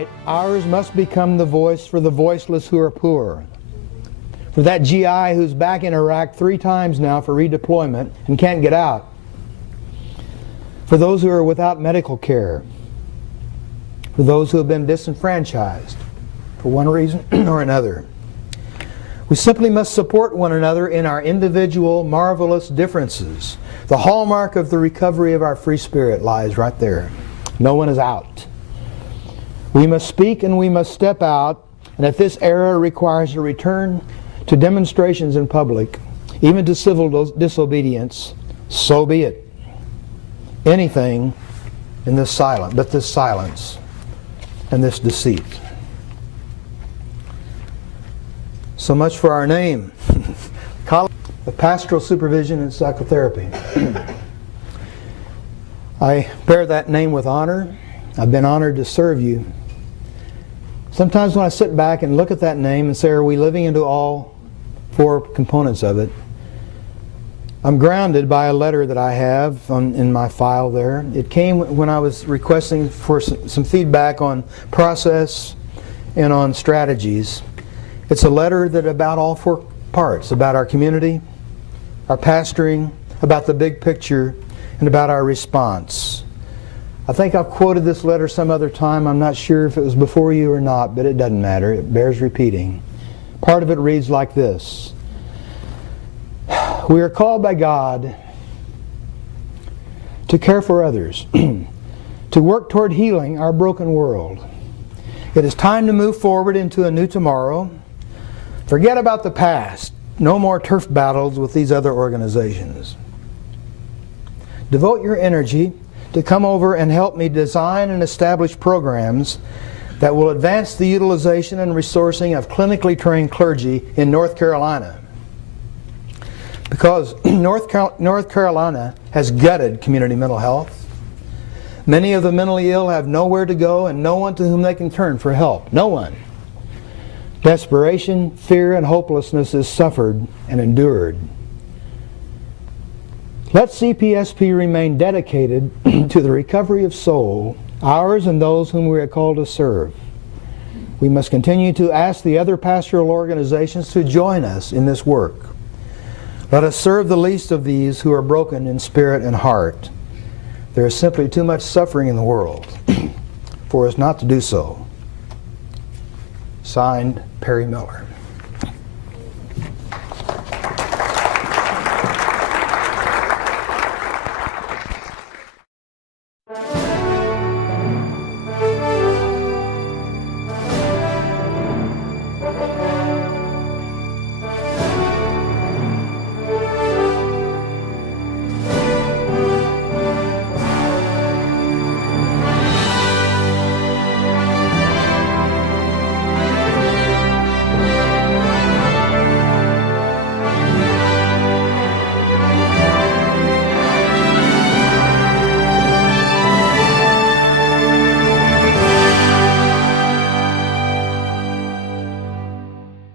right, ours must become the voice for the voiceless who are poor. For that GI who's back in Iraq 3 times now for redeployment and can't get out. For those who are without medical care. For those who have been disenfranchised for one reason or another. We simply must support one another in our individual, marvelous differences. The hallmark of the recovery of our free spirit lies right there. No one is out. We must speak and we must step out, and if this era requires a return to demonstrations in public, even to civil disobedience, so be it. Anything in this silence, but this silence and this deceit. So much for our name. College of Pastoral Supervision and Psychotherapy. I bear that name with honor. I've been honored to serve you. Sometimes when I sit back and look at that name and say, are we living into all 4 components of it? I'm grounded by a letter that I have in my file there. It came when I was requesting for some feedback on process and on strategies. It's a letter that about all 4 parts, about our community, our pastoring, about the big picture, and about our response. I think I've quoted this letter some other time. I'm not sure if it was before you or not, but it doesn't matter. It bears repeating. Part of it reads like this. We are called by God to care for others, to work toward healing our broken world. It is time to move forward into a new tomorrow. Forget about the past. No more turf battles with these other organizations. Devote your energy to come over and help me design and establish programs that will advance the utilization and resourcing of clinically trained clergy in North Carolina. Because North Carolina has gutted community mental health. Many of the mentally ill have nowhere to go and no one to whom they can turn for help. No one. Desperation, fear, and hopelessness is suffered and endured. Let CPSP remain dedicated to the recovery of soul, ours and those whom we are called to serve. We must continue to ask the other pastoral organizations to join us in this work. Let us serve the least of these who are broken in spirit and heart. There is simply too much suffering in the world for us not to do so. Signed, Perry Miller.